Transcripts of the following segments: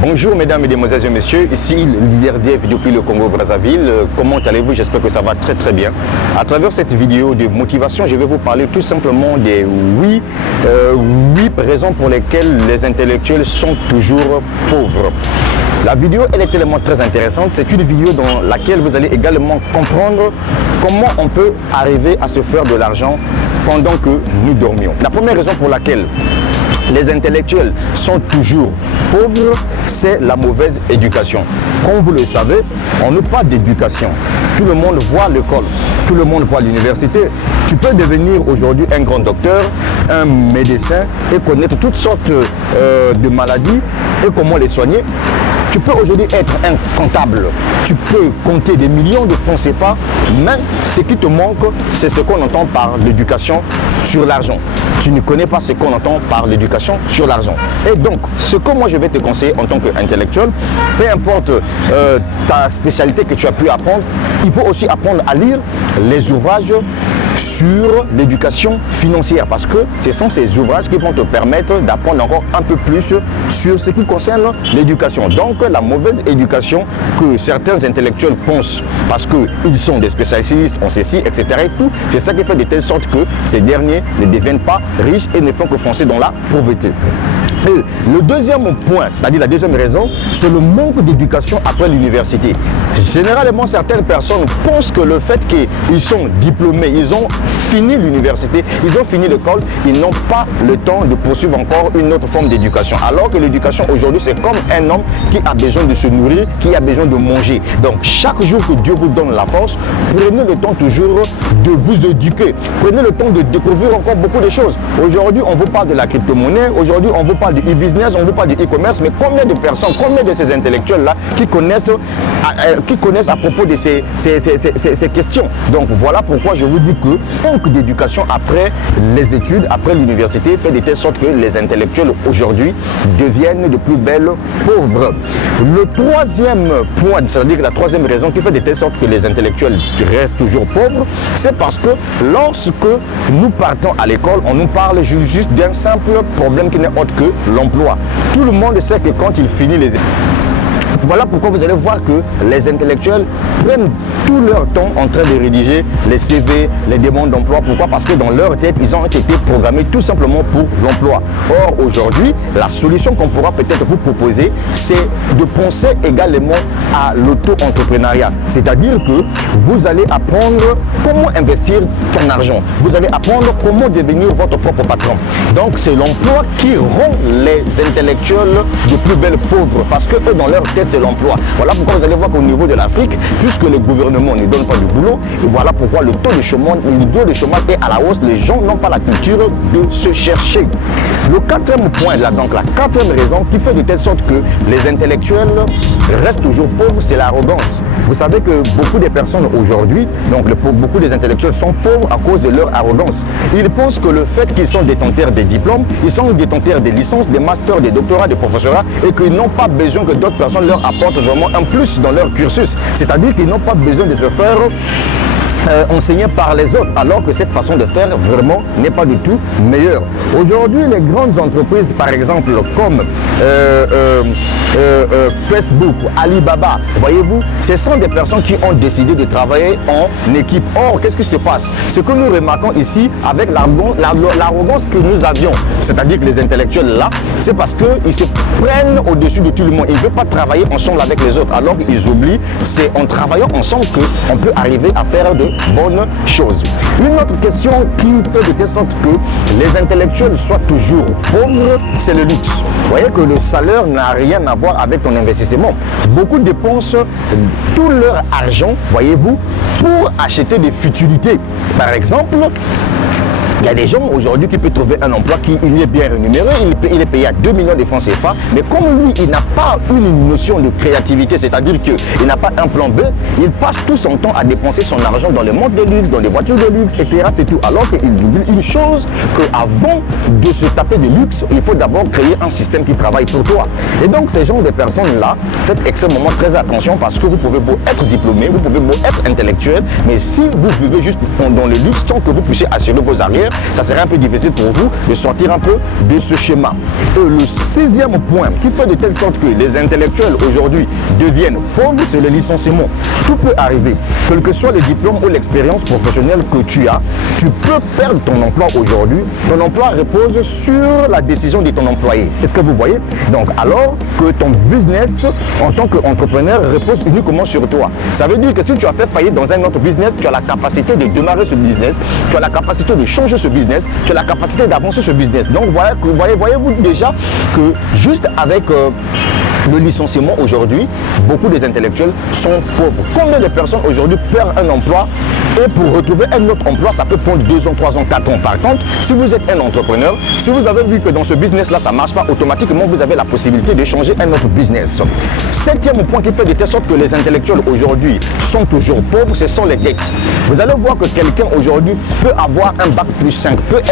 Bonjour mesdames, mesdemoiselles et messieurs, ici le leader DF depuis le Congo-Brazzaville. Comment allez-vous? J'espère que ça va très bien. À travers cette vidéo de motivation, je vais vous parler tout simplement des 8 raisons pour lesquelles les intellectuels sont toujours pauvres. La vidéo, elle est tellement très intéressante. C'est une vidéo dans laquelle vous allez également comprendre comment on peut arriver à se faire de l'argent pendant que nous dormions. La première raison pour laquelle les intellectuels sont toujours pauvres, c'est la mauvaise éducation. Comme vous le savez, on n'a pas d'éducation. Tout le monde voit l'école, tout le monde voit l'université. Tu peux devenir aujourd'hui un grand docteur, un médecin et connaître toutes sortes de maladies et comment les soigner. Tu peux aujourd'hui être un comptable, tu peux compter des millions de francs CFA, mais ce qui te manque, c'est ce qu'on entend par l'éducation sur l'argent. Tu ne connais pas ce qu'on entend par l'éducation sur l'argent. Et donc, ce que moi je vais te conseiller en tant qu'intellectuel, peu importe ta spécialité que tu as pu apprendre, il faut aussi apprendre à lire les ouvrages sur l'éducation financière parce que ce sont ces ouvrages qui vont te permettre d'apprendre encore un peu plus sur ce qui concerne l'éducation. Donc la mauvaise éducation que certains intellectuels pensent parce qu'ils sont des spécialistes en ceci, etc. et tout, c'est ça qui fait de telle sorte que ces derniers ne deviennent pas riches et ne font que foncer dans la pauvreté. Et le deuxième point, c'est-à-dire la deuxième raison, c'est le manque d'éducation après l'université. Généralement, certaines personnes pensent que le fait qu'ils sont diplômés, ils ont fini l'université, ils ont fini l'école, ils n'ont pas le temps de poursuivre encore une autre forme d'éducation. Alors que l'éducation aujourd'hui, c'est comme un homme qui a besoin de se nourrir, qui a besoin de manger. Donc, chaque jour que Dieu vous donne la force, prenez le temps toujours de vous éduquer. Prenez le temps de découvrir encore beaucoup de choses. Aujourd'hui, on vous parle de la crypto-monnaie, aujourd'hui, on vous parle du e-business, on vous parle du e-commerce, mais combien de personnes, combien de ces intellectuels-là qui connaissent à propos de ces questions. Donc voilà pourquoi je vous dis que manque d'éducation après les études, après l'université, fait de telle sorte que les intellectuels aujourd'hui deviennent de plus belles pauvres. Le troisième point, c'est-à-dire la troisième raison qui fait de telle sorte que les intellectuels restent toujours pauvres, c'est parce que lorsque nous partons à l'école, on nous parle juste d'un simple problème qui n'est autre que l'emploi. Tout le monde sait que quand il finit les études, voilà pourquoi vous allez voir que les intellectuels prennent tout leur temps en train de rédiger les CV, les demandes d'emploi. Pourquoi? Parce que dans leur tête, ils ont été programmés tout simplement pour l'emploi. Or, aujourd'hui, la solution qu'on pourra peut-être vous proposer, c'est de penser également à l'auto-entrepreneuriat. C'est-à-dire que vous allez apprendre comment investir ton argent. Vous allez apprendre comment devenir votre propre patron. Donc, c'est l'emploi qui rend les intellectuels de plus belles pauvres. Parce que eux, dans leur tête, c'est l'emploi. Voilà pourquoi vous allez voir qu'au niveau de l'Afrique, puisque le gouvernement ne donne pas de boulot, et voilà pourquoi le taux de chômage est à la hausse. Les gens n'ont pas la culture de se chercher. Le quatrième point, là, donc la quatrième raison qui fait de telle sorte que les intellectuels restent toujours pauvres, c'est l'arrogance. Vous savez que beaucoup de personnes aujourd'hui, donc beaucoup des intellectuels sont pauvres à cause de leur arrogance. Ils pensent que le fait qu'ils sont détenteurs des diplômes, ils sont détenteurs des licences, des masters, des doctorats, des professorats, et qu'ils n'ont pas besoin que d'autres personnes leur apportent vraiment un plus dans leur cursus. C'est-à-dire qu'ils n'ont pas besoin de se faire enseigné par les autres, alors que cette façon de faire vraiment n'est pas du tout meilleure. Aujourd'hui, les grandes entreprises, par exemple, comme Facebook, Alibaba, voyez-vous, ce sont des personnes qui ont décidé de travailler en équipe. Or, qu'est-ce qui se passe? Ce que nous remarquons ici avec l'arrogance que nous avions, c'est-à-dire que les intellectuels là, c'est parce qu'ils se prennent au-dessus de tout le monde. Ils ne veulent pas travailler ensemble avec les autres, alors qu'ils oublient, c'est en travaillant ensemble qu'on peut arriver à faire de bonnes choses. Une autre question qui fait de telle sorte que les intellectuels soient toujours pauvres, c'est le luxe. Vous voyez que le salaire n'a rien à voir avec ton investissement. Beaucoup dépensent tout leur argent, voyez-vous, pour acheter des futilités. Par exemple, il y a des gens aujourd'hui qui peuvent trouver un emploi qui est bien rémunéré, il est payé à 2 millions de francs CFA, mais comme lui, il n'a pas une notion de créativité, c'est-à-dire qu'il n'a pas un plan B, il passe tout son temps à dépenser son argent dans les montres de luxe, dans les voitures de luxe, etc. C'est tout. Alors qu'il oublie une chose, qu'avant de se taper de luxe, il faut d'abord créer un système qui travaille pour toi. Et donc, ces gens de personnes-là, faites extrêmement très attention parce que vous pouvez beau être diplômé, vous pouvez beau être intellectuel, mais si vous vivez juste dans le luxe, tant que vous puissiez assurer vos arrières, faire, ça serait un peu difficile pour vous de sortir un peu de ce schéma. Et le 6e point qui fait de telle sorte que les intellectuels aujourd'hui deviennent pauvres, c'est le licenciement. Tout peut arriver, quel que soit le diplôme ou l'expérience professionnelle que tu as, tu peux perdre ton emploi aujourd'hui. Ton emploi repose sur la décision de ton employé. Est-ce que vous voyez? Donc alors que ton business en tant qu'entrepreneur repose uniquement sur toi. Ça veut dire que si tu as fait faillite dans un autre business, tu as la capacité de démarrer ce business, tu as la capacité de changer ce business, tu as la capacité d'avancer ce business. Donc voyez-vous déjà que juste avec le licenciement aujourd'hui, beaucoup des intellectuels sont pauvres. Combien de personnes aujourd'hui perdent un emploi et pour retrouver un autre emploi, ça peut prendre 2 ans, 3 ans, 4 ans. Par contre, si vous êtes un entrepreneur, si vous avez vu que dans ce business-là, ça ne marche pas, automatiquement, vous avez la possibilité de changer un autre business. 7e point qui fait de telle sorte que les intellectuels aujourd'hui sont toujours pauvres, ce sont les dettes. Vous allez voir que quelqu'un aujourd'hui peut avoir un bac plus 5, peut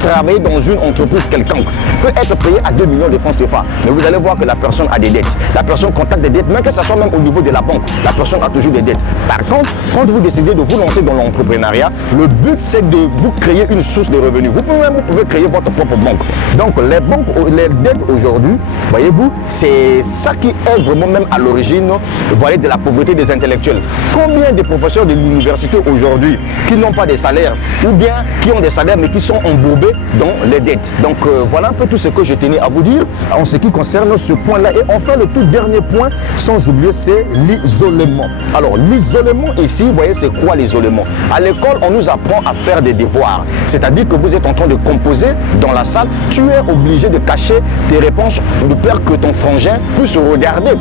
travailler dans une entreprise quelconque, peut être payé à 2 millions de francs CFA. Mais vous allez voir que la personne a des dettes. La personne contacte des dettes, même que ce soit même au niveau de la banque, la personne a toujours des dettes. Par contre, quand vous décidez de vous lancer dans l'entrepreneuriat, le but c'est de vous créer une source de revenus. Vous pouvez créer votre propre banque. Donc les banques, les dettes aujourd'hui, voyez-vous, c'est ça qui est vraiment même à l'origine, voyez, de la pauvreté des intellectuels. Combien de professeurs de l'université aujourd'hui qui n'ont pas de salaire ou bien qui ont des salaires mais qui sont embourbés dans les dettes. Donc voilà un peu tout ce que je tenais à vous dire en ce qui concerne ce point-là. Et enfin, le tout dernier point, sans oublier, c'est l'isolement. Alors l'isolement ici, vous voyez, c'est quoi l'isolement? À l'école, on nous apprend à faire des devoirs. C'est-à-dire que vous êtes en train de composer dans la salle, tu es obligé de cacher tes réponses de peur que ton frangin puisse regarder.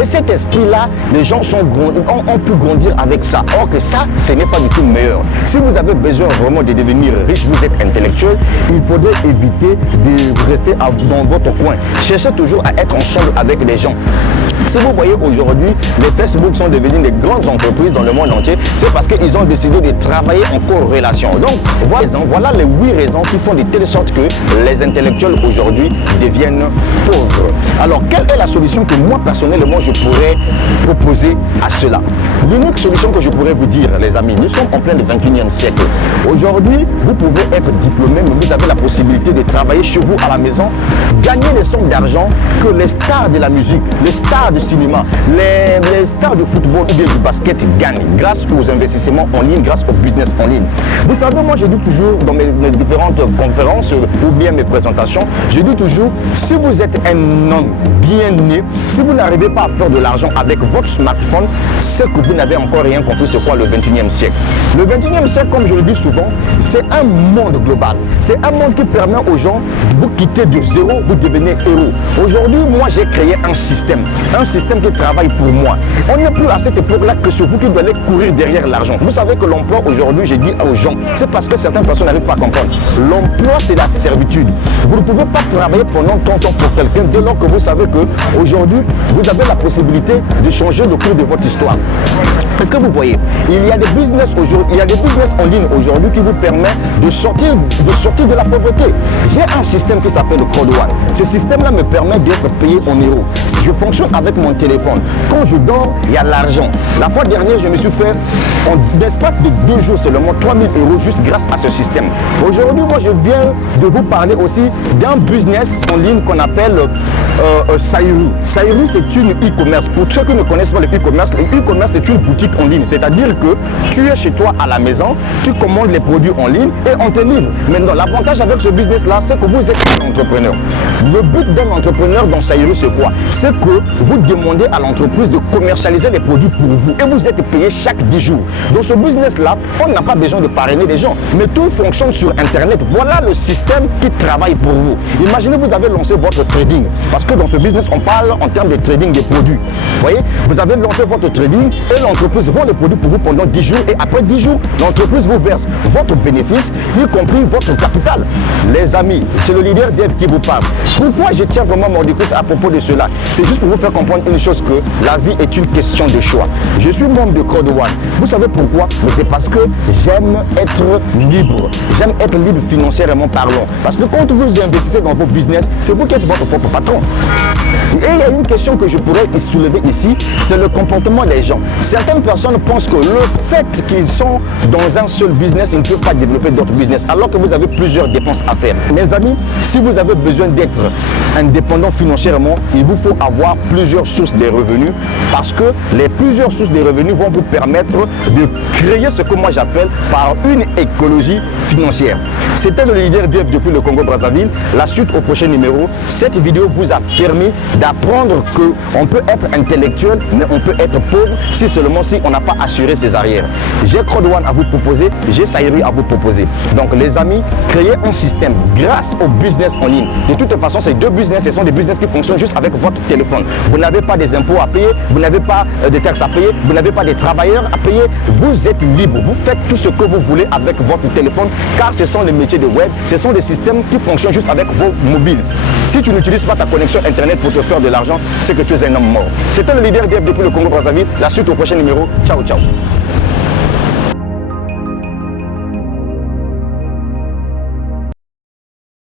Et cet esprit-là, les gens ont pu grandir avec ça. Or que ça, ce n'est pas du tout meilleur. Si vous avez besoin vraiment de devenir riche, vous êtes intellectuel, il faudrait éviter de rester dans votre coin. Cherchez toujours à être ensemble avec les gens. Si vous voyez aujourd'hui, les Facebook sont devenus des grandes entreprises dans le monde entier, c'est parce qu'ils ont décidé de travailler en corrélation. Donc, voilà les 8 raisons qui font de telle sorte que les intellectuels aujourd'hui deviennent pauvres. Alors, quelle est la solution que moi, personnellement, je pourrais proposer à cela? L'unique solution que je pourrais vous dire, les amis, nous sommes en plein 21e siècle. Aujourd'hui, vous pouvez être diplômé, mais vous avez la possibilité de travailler chez vous à la maison, gagner des sommes d'argent que les stars de la musique, les stars du cinéma, les stars de football ou bien du basket gagnent grâce aux investissements en ligne, grâce au business en ligne. Vous savez, moi je dis toujours dans mes différentes conférences ou bien mes présentations, je dis toujours, si vous êtes un homme bien né, si vous n'arrivez pas à faire de l'argent avec votre smartphone, c'est que vous n'avez encore rien compris c'est quoi le 21e siècle. Le 21e siècle, comme je le dis souvent, c'est un monde global. C'est un monde qui permet aux gens de vous quitter de zéro, vous devenez héros. Aujourd'hui, moi j'ai créé un système qui travaille pour moi. On n'est plus à cette époque-là que c'est vous qui devez courir derrière l'argent. Vous savez que l'emploi aujourd'hui, j'ai dit aux gens, c'est parce que certaines personnes n'arrivent pas à comprendre. L'emploi, c'est la servitude. Vous ne pouvez pas travailler pendant 30 ans pour quelqu'un dès lors que vous savez que aujourd'hui, vous avez la possibilité de changer le cours de votre histoire. Est-ce que vous voyez? Il y a des business aujourd'hui, il y a des business en ligne aujourd'hui qui vous permettent de sortir de la pauvreté. J'ai un système qui s'appelle Code One. Ce système-là me permet d'être payé en euros. Je fonctionne avec mon téléphone. Quand je dors, il y a l'argent. La fois dernière, je me suis fait, en l'espace de 2 jours seulement, 3 000 € juste grâce à ce système. Aujourd'hui, moi, je viens de vous parler aussi d'un business en ligne qu'on appelle Sairu. Sairu, c'est une e-commerce. Pour ceux qui ne connaissent pas le e-commerce c'est une boutique en ligne. C'est-à-dire que tu es chez toi à la maison, tu commandes les produits en ligne et on te livre. Maintenant, l'avantage avec ce business-là, c'est que vous êtes un entrepreneur. Le but d'un entrepreneur dans Sairu, c'est quoi? C'est que vous demandez à l'entreprise de commercialiser les produits pour vous et vous êtes payé chaque 10 jours. Dans ce business-là, on n'a pas besoin de parrainer des gens, mais tout fonctionne sur Internet. Voilà le système qui travaille pour vous. Imaginez, vous avez lancé votre trading, parce que dans ce business, on parle en termes de trading des produits. Vous voyez, vous avez lancé votre trading et l'entreprise vend les produits pour vous pendant 10 jours et après 10 jours, l'entreprise vous verse votre bénéfice, y compris votre capital. Les amis, c'est le leader Dev qui vous parle. Pourquoi je tiens vraiment mon discours à propos de cela? C'est juste pour vous faire comprendre une chose, que la vie est une question de choix. Je suis membre de Code One. Vous savez pourquoi? Mais c'est parce que j'aime être libre. J'aime être libre financièrement parlant. Parce que quand vous investissez dans vos business, c'est vous qui êtes votre propre patron. Et il y a une question que je pourrais soulever ici, c'est le comportement des gens. Certaines personnes pensent que le fait qu'ils sont dans un seul business, ils ne peuvent pas développer d'autres business, alors que vous avez plusieurs dépenses à faire. Mes amis, si vous avez besoin d'être indépendant financièrement, il vous faut avoir plusieurs sources de revenus, parce que les plusieurs sources de revenus vont vous permettre de créer ce que moi j'appelle par une écologie financière. C'était le leader DF depuis le Congo-Brazzaville. La suite au prochain numéro. Cette vidéo vous a permis d'apprendre qu'on peut être intellectuel, mais on peut être pauvre si seulement si on n'a pas assuré ses arrières. J'ai Crodouane à vous proposer, j'ai Saïri à vous proposer. Donc les amis, créez un système grâce au business en ligne. De toute façon, ces deux business, ce sont des business qui fonctionnent juste avec votre téléphone. Vous n'avez pas des impôts à payer, vous n'avez pas des taxes à payer, vous n'avez pas des travailleurs à payer. Vous êtes libre, vous faites tout ce que vous voulez avec votre téléphone, car ce sont les métiers de web, ce sont des systèmes qui fonctionnent juste avec vos mobiles. Si tu n'utilises pas ta connexion internet pour te faire de l'argent, c'est que tu es un homme mort. C'était le leader DF depuis le Congo-Brazzaville. La suite au prochain numéro. Ciao, ciao.